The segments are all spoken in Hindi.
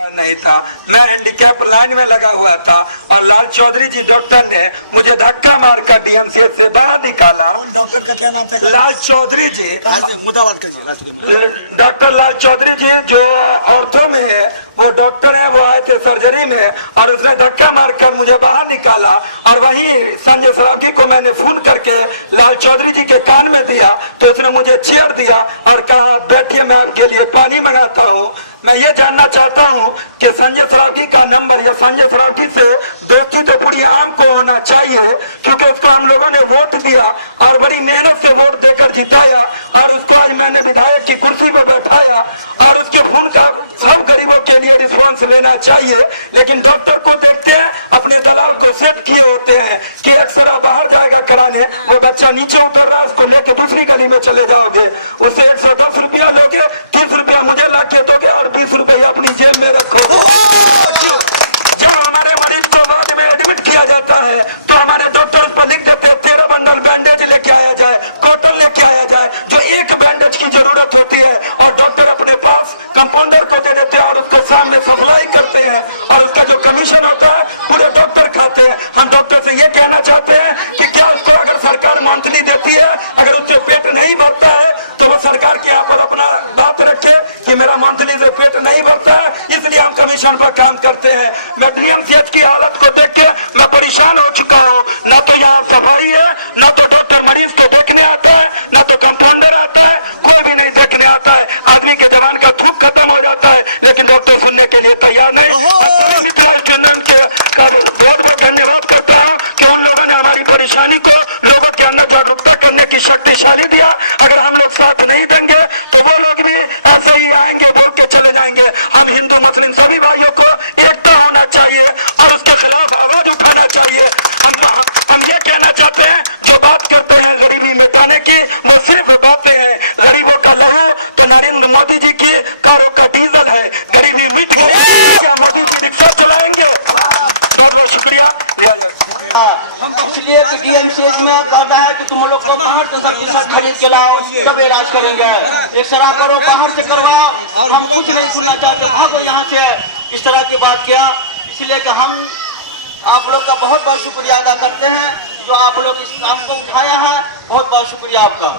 नहीं था, मैं हैंडीकैप लाइन में लगा हुआ था और लाल चौधरी जी डॉक्टर ने मुझे धक्का मारकर डीएमसीएच से बाहर निकाला। डॉक्टर का क्या नाम था? लाल चौधरी जी, डॉक्टर लाल चौधरी जी जो ऑर्थो में है, वो डॉक्टर है, वो आए थे सर्जरी में और उसने धक्का मारकर मुझे बाहर निकाला। और वहीं संजय सरावगी को मैंने फोन करके लाल चौधरी जी के कान में दिया तो उसने मुझे चेयर दिया और कहा बैठिए, मैं आपके लिए पानी मंगाता हूँ। मैं ये जानना चाहता हूँ कि संजय सरावगी का नंबर या संजय सरावगी से दोस्ती तो पूरी आम को होना चाहिए, क्योंकि उसको हम लोगों ने वोट दिया और बड़ी मेहनत से वोट देकर जिताया और उसको आज मैंने विधायक की कुर्सी पर बैठाया और उसके फोन का सब गरीबों के लिए रिस्पॉन्स लेना चाहिए। लेकिन डॉक्टर को देखते हैं अपने दलाल को सेट किए होते हैं कि एक्सरा बाहर जाएगा कराने, वो बच्चा नीचे उतर रहा है, उसको लेके दूसरी गली में चले जाओगे, उससे 110 रुपया लोगे, 30 रुपया मुझे ला के दोगे और 20 रुपया अपनी जेब में रखोगे। जब हमारे मरीज को वार्ड में एडमिट किया जाता है तो हमारे डॉक्टर उस पर लिख देते हैं 13 बंडल बैंडेज लेके आया जाए, कॉटन लेके आया जाए, जो एक बैंडेज की जरूरत होती है, और डॉक्टर अपने पास कंपाउंडर को दे देते हैं और उसको सामने सप्लाई करते हैं और उसका जो कमीशन होता है पूरे डॉक्टर खाते हैं। हम डॉक्टर से ये कहना चाहते हैं कि क्या उसको अगर सरकार मंथली देती है, अगर उससे पेट नहीं भरता है तो वो सरकार के यहाँ पर अपना बात रखे कि मेरा मंथली से पेट नहीं भरता है, इसलिए हम कमीशन पर काम करते हैं। मैं डीएमसीएच की हालत को देख के मैं परेशान हो चुका हूँ। न तो यहाँ सफाई है, न तो डॉक्टर मरीज को देखने आता है, न तो कंपाउंडर आता है, कोई भी नहीं देखने आता है। आदमी के जवान का थूक खत्म हो जाता है लेकिन डॉक्टर सुनने के लिए तैयार नहीं। बहुत बहुत धन्यवाद करता हूँ कि उन लोगों ने हमारी परेशानी को लोगों के अंदर जागरूकता करने की शक्तिशाली दिया। अगर हम लोग साथ नहीं देंगे तो वो लोग भी ऐसे ही आएंगे, बोल के चले जाएंगे। हम हिंदू मुस्लिम सभी भाइयों को एकता होना चाहिए और उसके खिलाफ आवाज उठाना चाहिए। हम ये कहना चाहते हैं, जो बात करते हैं गरीबी मिटाने की, वो सिर्फ बातें हैं। गरीबों का लहू तो नरेंद्र मोदी जी की कारों का डीजल है। गरीबी मिट गई, क्या मोदी जी रिक्शा चलाएंगे? बहुत बहुत शुक्रिया। इसलिए कि डीएमसीएच में कहता है कि तुम लोग को बाहर से सब खरीद के लाओ तब इलाज करेंगे, एक्सरा करो, बाहर से करवाओ, हम कुछ नहीं सुनना चाहते, भागो यहाँ से। इस तरह की बात किया, इसलिए कि हम आप लोग का बहुत बहुत शुक्रिया अदा करते हैं जो आप लोग इस काम को उठाया है। बहुत बहुत शुक्रिया आपका।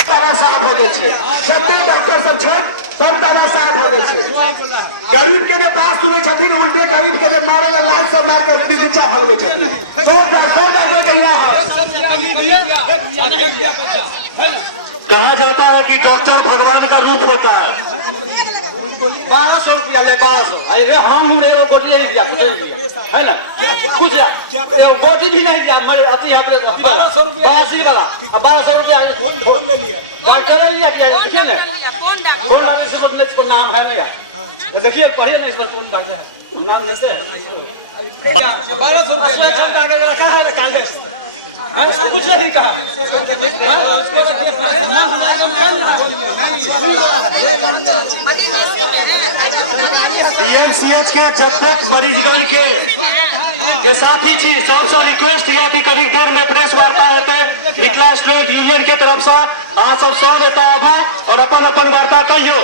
तारा साफ हो गए, सत्तर डॉक्टर सब सब तारा साफ हो गए। गरीब के पास तुम्हें छठी उल्टे गरीब के मारे लाल से मार के नीचा फल गए छठी तो डॉक्टर गया है। कहा जाता है कि डॉक्टर भगवान का रूप होता है। 1200 रुपया ले, 1200। अरे हम गोटी नहीं दिया, कुछ नहीं दिया है ना, कुछ गोटी भी नहीं दिया। मेरे अति यहाँ पे 82 वाला 1200 रुपया डॉक्टर लिया दिया। देखिए ना कौन डॉक्टर से बोलने को नाम है ना, देखिए पढ़िए ना इस पर कौन डॉक्टर है, नाम देते हैं। 1200 रखा है, रखा है, कुछ नहीं कहा। डीएमसीएच के जब तक मरीजगण के साथ ही थी, सबसे रिक्वेस्ट किया कि कभी देर में प्रेस वार्ता होते विकला स्टूडेंट यूनियन के तरफ से अहाँ सब सौ देता आबू और अपन अपन वार्ता कहियो।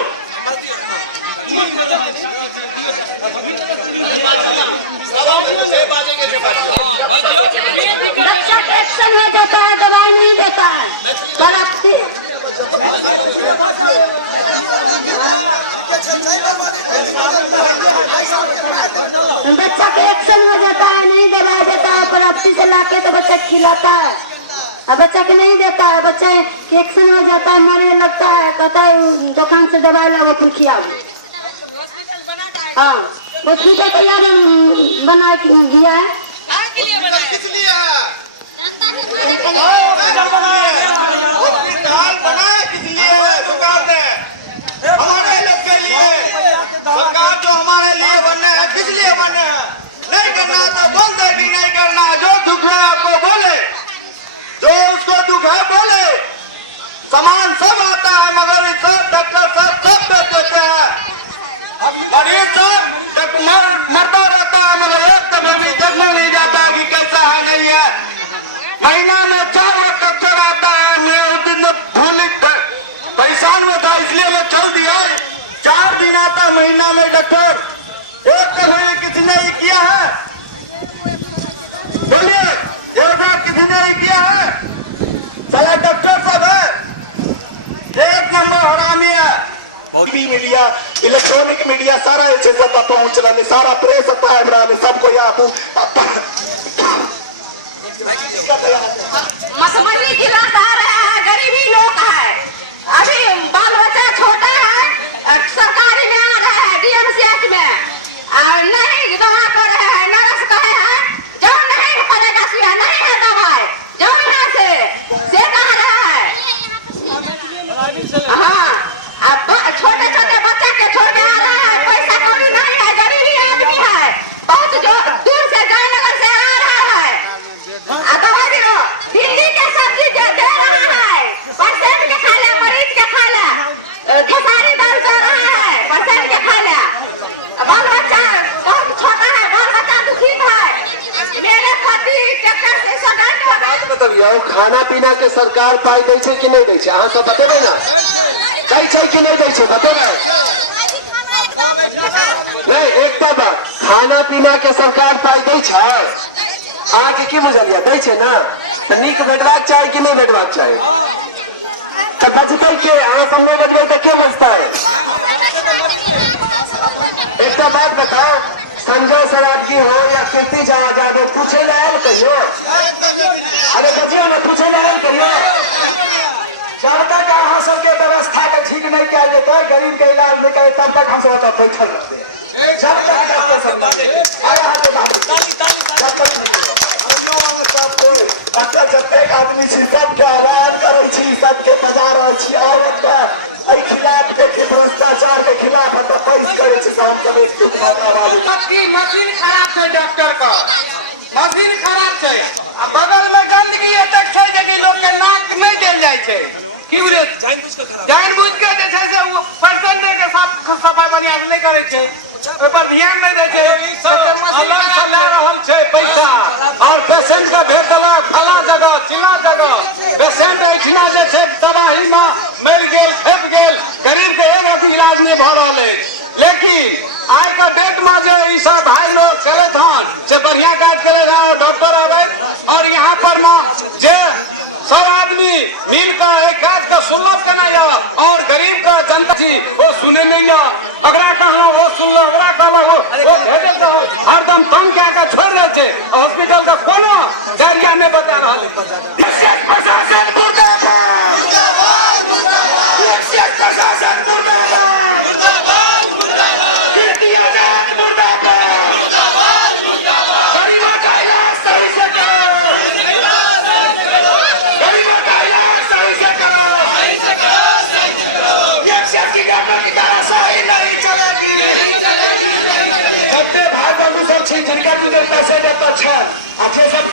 बच्चा का एक्शन हो जाता है, दवाई नहीं देता है, बच्चा का एक्शन हो जाता है, नहीं दवाई देता है, करप्टी से लाके तो बच्चा खिलाता है और बच्चा के नहीं देता है। बच्चा के एक्शन हो जाता है, मरने लगता है, कहता है दुकान से दवाई लाओ फिर खिलाओ। हाँ, हॉस्पिटल तैयार बना दिया है। हमारे लोग के लिए सरकार जो हमारे लिए बने हैं किस लिए बने हैं? नहीं करना तो बोल दे कि नहीं करना। जो दुख है आपको बोले, जो उसको दुख है बोले। सामान सब आता है मगर इस सब डॉक्टर सब बेच देते हैं और ये सब मरता रहता है मगर एक कभी भी देखने नहीं जाता कि कैसा है नहीं है। महीना में 4 डॉक्टर आता है, मैं उस दिन परेशान में था इसलिए मैं चल दिया। 4 दिन आता महीना में doctor TV media electronic media सारा ये चीज पहुंच रहा है, सारा प्रेस सबको यहाँ मसमरी जिला से आ रहा है, गरीबी लोग है, अभी बाल बच्चा छोटा है, सरकारी में आ रहा है DMCH में, नहीं दवा कर रहे हैं, नर्स कहे हैं जो नहीं पड़ेगा सिया, नहीं है दवाई जो यहाँ से कह रहा है। हाँ, अब छोटे छोटे बच्चा के छोड़ के आ रहा है, पैसा कौड़ी नहीं है, गरीबी आदमी है, बहुत जो दूर से जयनगर से आ रहा है, दवाई दिलो, भिंडी के सब्जी दे रहा है, पेशेंट के खा ले, मरीज के खा ले, खेसारी दाल दे रहा है, पेशेंट के खा ले, बाल बच्चा बहुत छोटा है, बाल बच्चा दुखी है, मेरे पति ट्रैक्टर से एक्सीडेंट हो गए। बताइए खाना पीना के सरकार पाई दै छै कि नहीं दै छै, अहाँ सब बतेबै ना, दै छै कि नहीं दै छै बतेबै। नहीं एकटा बात, खाना पीना के सरकार पाई दै छै, अहाँके की बुझलियै दै छै ना, तऽ नीक भेटबाक चाही कि नहीं भेटबाक चाही, तऽ बचतै के, अहाँ सब नहीं बचबै तऽ के बचतै। एकटा बात बताओ, संजय सरावगी हो या कीर्ति जादव पूछे ले आयल कहियो, अरे बचियो ने पूछे ले आयल कहियो, जब तक अहाँ सबके व्यवस्था के ठीक नहीं कयल जेतै, गरीब के इलाज नहीं करे तब तक हम सब ओतऽ बैठल रहतै, जब तक डॉक्टर सब जतेक आदमी छी सबके आह्वान करै छी, सबके बजा रहल छी, और खिलाफ के भ्रष्टाचार के खिलाफ बैस करे छी, हम सब एक आवाज। मशीन खराब है, डॉक्टर का मशीन खराब है, बगल में गंदगी एतक है कि लोग के नाक नहीं देल जाए छै, क्यों रे जानबूझ के जे छै से पेशेंट के साफ सफाई बढ़िया से नहीं करे छै, ओइ पर ध्यान नहीं दै छै, अलग से ला रहल छै पैसा, और पेशेंट के भेज देलक फला जगह चिल्ला जगह, पेशेंट एहिठिना जे छै तबाही में मरि गेल खेप गेल, गरीब के एक अथी इलाज नहीं भ रहल अछि। लेकिन आज का डेट में जो ई सब भाई लोग चले हन से बढ़िया काज करे डॉक्टर आवे, और यहाँ पर जे सब आदमी मिलकर एक काज का सुनलक केना या, और गरीब का जनता थी वो सुने नहीं या, अगरा कहलो वो सुनलो, अगरा कहलो वो भेजे तो हरदम तंग क्या का छोड़ रहे थे, हॉस्पिटल का कोनो जरिया नहीं बता रहा। प्रशासन जिनका पैसे देता अच्छा सब